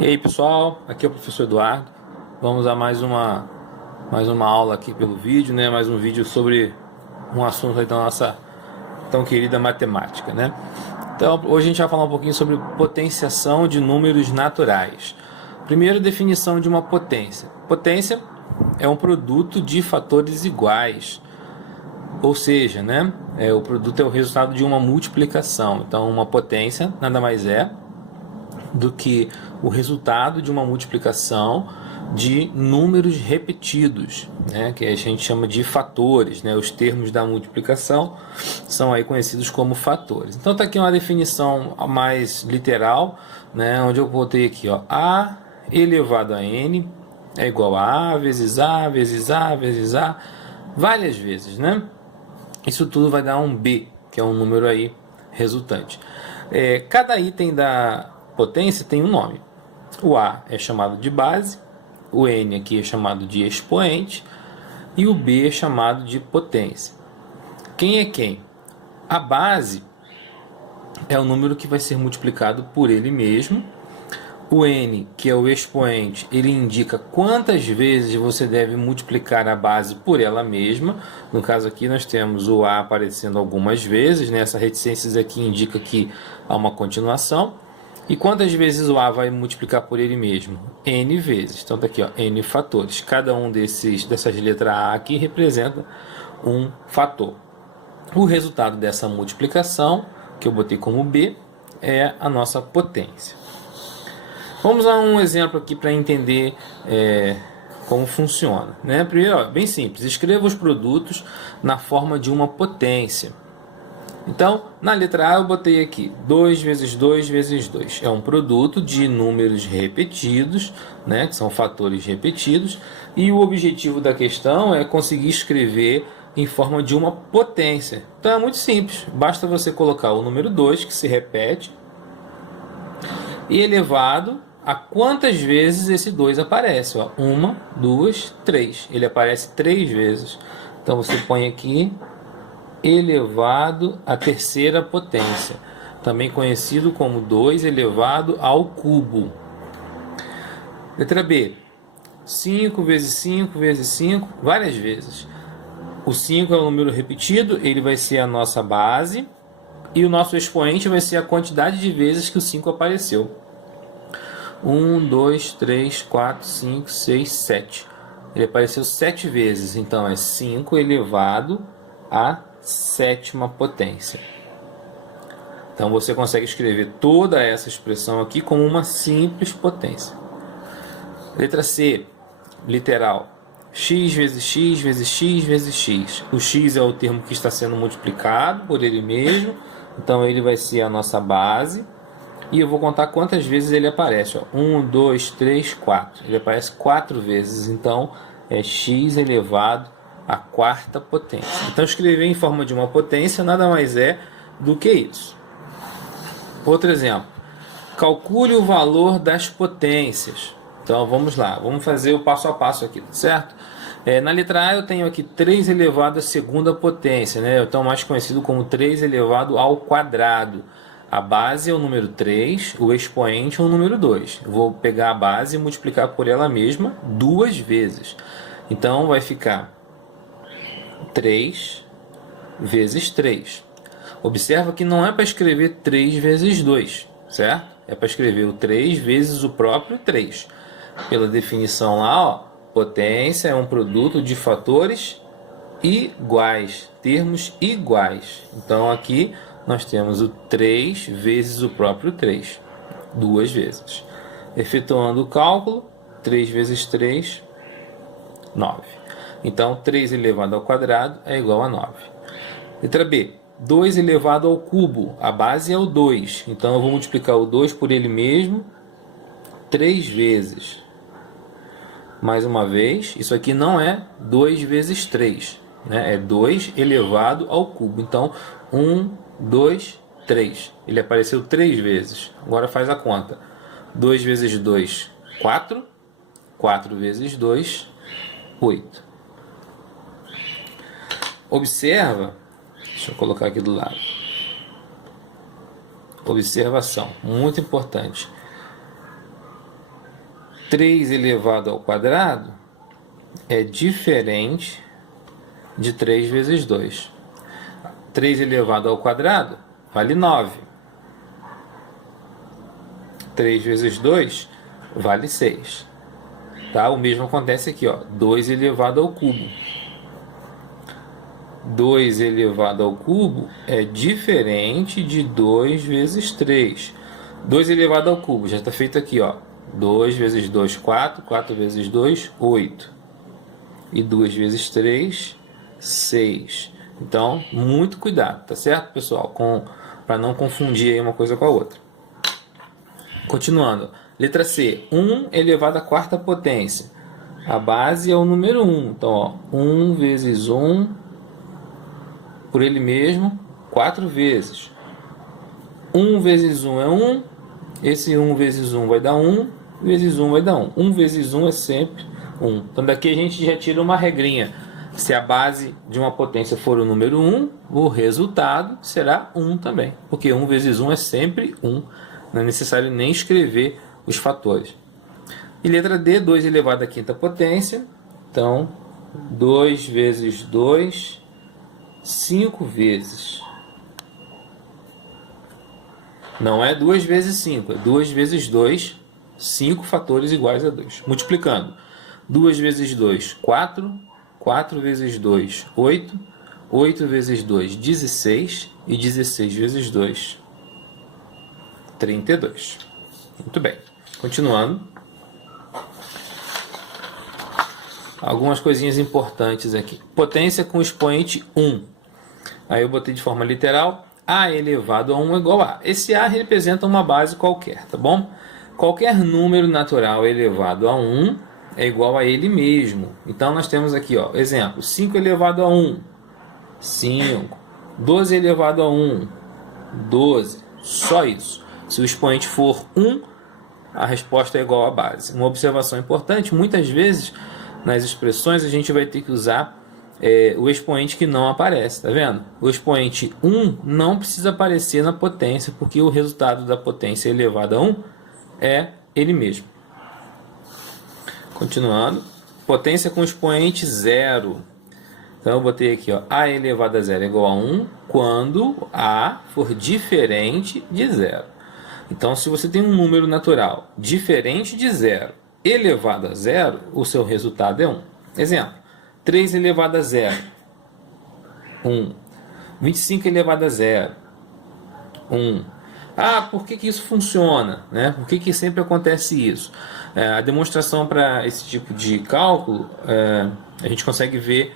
E aí pessoal, aqui é o professor Eduardo. Vamos a mais uma aula aqui pelo vídeo, né? Mais um vídeo sobre um assunto aí da nossa tão querida matemática, né? Então hoje a gente vai falar um pouquinho sobre potenciação de números naturais. Primeiro, definição de uma potência. Potência é um produto de fatores iguais, ou seja, né? O produto é o resultado de uma multiplicação. Então uma potência nada mais é do que o resultado de uma multiplicação de números repetidos, né, que a gente chama de fatores, né, os termos da multiplicação são aí conhecidos como fatores. Então está aqui uma definição mais literal, né, onde eu botei aqui, ó, a elevado a n é igual a vezes a vezes a vezes a, várias vezes, né? Isso tudo vai dar um b, que é um número aí resultante. Cada item da potência tem um nome. O A é chamado de base, o N aqui é chamado de expoente e o B é chamado de potência. Quem é quem? A base é o número que vai ser multiplicado por ele mesmo. O N, que é o expoente, ele indica quantas vezes você deve multiplicar a base por ela mesma. No caso aqui nós temos o A aparecendo algumas vezes, né? Essa reticências aqui indica que há uma continuação. E quantas vezes o A vai multiplicar por ele mesmo? N vezes. Então está aqui, ó, N fatores. Cada um dessas letras A aqui representa um fator. O resultado dessa multiplicação, que eu botei como B, é a nossa potência. Vamos a um exemplo aqui para entender como funciona, né? Primeiro, ó, bem simples, escreva os produtos na forma de uma potência. Então, na letra A eu botei aqui 2 vezes 2 vezes 2. É um produto de números repetidos, né, que são fatores repetidos, e o objetivo da questão é conseguir escrever em forma de uma potência. Então é muito simples, basta você colocar o número 2, que se repete, e elevado a quantas vezes esse 2 aparece. 1, 2, 3. Ele aparece 3 vezes. Então você põe aqui elevado à terceira potência, também conhecido como 2 elevado ao cubo. Letra B, 5 vezes 5 vezes 5, várias vezes. O 5 é um número repetido, ele vai ser a nossa base, e o nosso expoente vai ser a quantidade de vezes que o 5 apareceu. 1, 2, 3, 4, 5, 6, 7. Ele apareceu 7 vezes, então é 5 elevado a sétima potência. Então você consegue escrever toda essa expressão aqui como uma simples potência. Letra C, literal. X vezes x vezes x vezes x. O x é o termo que está sendo multiplicado por ele mesmo, então ele vai ser a nossa base. E eu vou contar quantas vezes ele aparece. 1, 2, 3, 4. Ele aparece 4 vezes, então é x elevado a quarta potência. Então escrever em forma de uma potência nada mais é do que isso. Outro exemplo. Calcule o valor das potências. Então vamos lá, vamos fazer o passo a passo aqui, certo? Na letra A eu tenho aqui 3 elevado à segunda potência, né? Então mais conhecido como 3 elevado ao quadrado. A base é o número 3, o expoente é o número 2. Eu vou pegar a base e multiplicar por ela mesma 2 vezes. Então vai ficar 3 vezes 3. Observa que não é para escrever 3 vezes 2, certo? É para escrever o 3 vezes o próprio 3. Pela definição lá, ó, potência é um produto de fatores iguais, termos iguais. Então aqui nós temos o 3 vezes o próprio 3, 2 vezes. Efetuando o cálculo, 3 vezes 3, 9. Então, 3 elevado ao quadrado é igual a 9. Letra B, 2 elevado ao cubo. A base é o 2. Então, eu vou multiplicar o 2 por ele mesmo 3 vezes. Mais uma vez, isso aqui não é 2 vezes 3. Né? É 2 elevado ao cubo. Então, 1, 2, 3. Ele apareceu 3 vezes. Agora faz a conta. 2 vezes 2, 4. 4 vezes 2, 8. Observa, deixa eu colocar aqui do lado. Observação, muito importante. 3 elevado ao quadrado é diferente de 3 vezes 2. 3 elevado ao quadrado vale 9. 3 vezes 2 vale 6. Tá? O mesmo acontece aqui, ó. 2 elevado ao cubo. 2 elevado ao cubo é diferente de 2 vezes 3. 2 elevado ao cubo já está feito aqui, ó. 2 vezes 2, 4. 4 vezes 2, 8. E 2 vezes 3, 6. Então, muito cuidado, tá certo, pessoal? Para não confundir aí uma coisa com a outra. Continuando. Letra C. 1 elevado à quarta potência. A base é o número 1. Então, ó, 1 vezes 1 por ele mesmo, 4 vezes. 1 vezes 1 é 1. Esse 1 vezes 1 vai dar 1. Vezes 1 vai dar 1. 1 vezes 1 é sempre 1. Então, daqui a gente já tira uma regrinha. Se a base de uma potência for o número 1, o resultado será 1 também. Porque 1 vezes 1 é sempre 1. Não é necessário nem escrever os fatores. E letra D, 2 elevado à quinta potência. Então, 2 vezes 2, 5 vezes. Não é 2 vezes 5, é 2 vezes 2, 5 fatores iguais a 2. Multiplicando. 2 vezes 2, 4. 4 vezes 2, 8. 8 vezes 2, 16. E 16 vezes 2, 32. Muito bem. Continuando. Algumas coisinhas importantes aqui. Potência com expoente 1. Aí eu botei de forma literal. A elevado a 1 é igual a. Esse A representa uma base qualquer, tá bom? Qualquer número natural elevado a 1 é igual a ele mesmo. Então nós temos aqui, ó, exemplo. 5 elevado a 1. 5. 12 elevado a 1. 12. Só isso. Se o expoente for 1, a resposta é igual à base. Uma observação importante, muitas vezes nas expressões a gente vai ter que usar o expoente que não aparece, tá vendo? O expoente 1 não precisa aparecer na potência, porque o resultado da potência elevada a 1 é ele mesmo. Continuando, potência com expoente 0. Então eu botei aqui, ó, A elevado a 0 é igual a 1 quando A for diferente de 0. Então, se você tem um número natural diferente de 0 elevado a 0, o seu resultado é 1. Exemplo, 3 elevado a 0, 1. 25 elevado a 0, 1. Ah, por que isso funciona? Né? Por que sempre acontece isso? A demonstração para esse tipo de cálculo, a gente consegue ver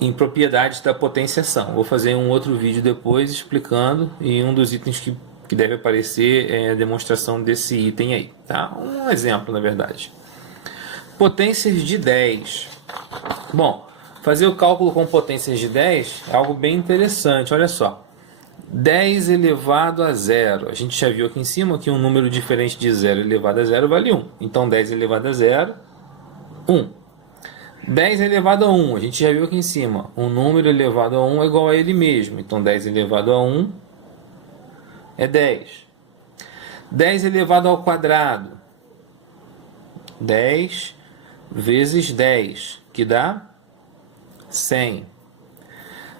em propriedades da potenciação. Vou fazer um outro vídeo depois explicando, e um dos itens que deve aparecer é a demonstração desse item aí. Tá? Um exemplo, na verdade. Potências de 10. Bom, fazer o cálculo com potências de 10 é algo bem interessante. Olha só. 10 elevado a 0. A gente já viu aqui em cima que um número diferente de 0 elevado a 0 vale 1. Então, 10 elevado a 0, 1. 10 elevado a 1. A gente já viu aqui em cima. Um número elevado a 1 é igual a ele mesmo. Então, 10 elevado a 1 é 10. 10 elevado ao quadrado. 10 vezes 10, que dá 100.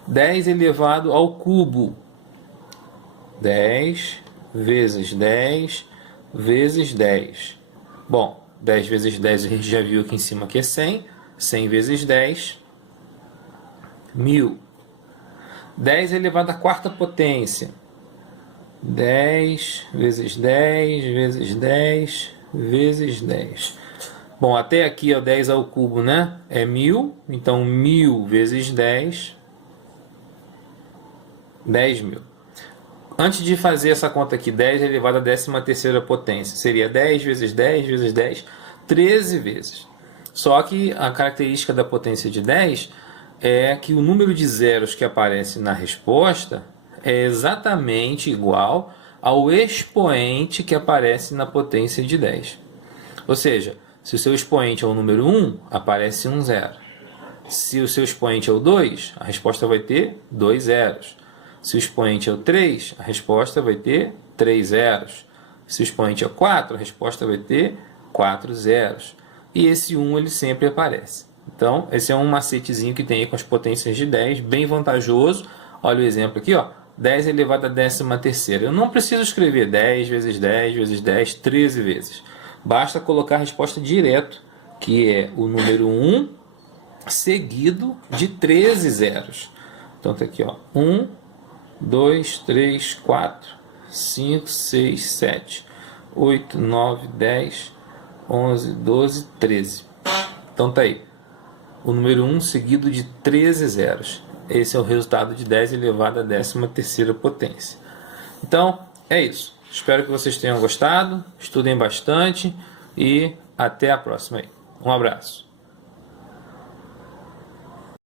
10 elevado ao cubo. 10 vezes 10 vezes 10. Bom, 10 vezes 10 a gente já viu aqui em cima que é 100. 100 vezes 10, 1000. 10 elevado à quarta potência. 10 vezes 10 vezes 10 vezes 10. Bom, até aqui, ó, 10 ao cubo, né? É 1000. Então, 1000 vezes 10, 10.000. Antes de fazer essa conta aqui, 10 elevado à 13ª potência, seria 10 vezes 10 vezes 10, 13 vezes. Só que a característica da potência de 10 é que o número de zeros que aparece na resposta é exatamente igual ao expoente que aparece na potência de 10. Ou seja, se o seu expoente é o número 1, aparece um zero. Se o seu expoente é o 2, a resposta vai ter 2 zeros. Se o expoente é o 3, a resposta vai ter 3 zeros. Se o expoente é o 4, a resposta vai ter 4 zeros. E esse 1 ele sempre aparece. Então, esse é um macetezinho que tem aí com as potências de 10, bem vantajoso. Olha o exemplo aqui, ó, 10 elevado a 13ª. Eu não preciso escrever 10 vezes 10 vezes 10, 13 vezes. Basta colocar a resposta direto, que é o número 1 seguido de 13 zeros. Então, tá aqui, ó, 1, 2, 3, 4, 5, 6, 7, 8, 9, 10, 11, 12, 13. Então, tá aí. O número 1 seguido de 13 zeros. Esse é o resultado de 10 elevado à 13ª potência. Então, é isso. Espero que vocês tenham gostado. Estudem bastante e até a próxima aí. Um abraço.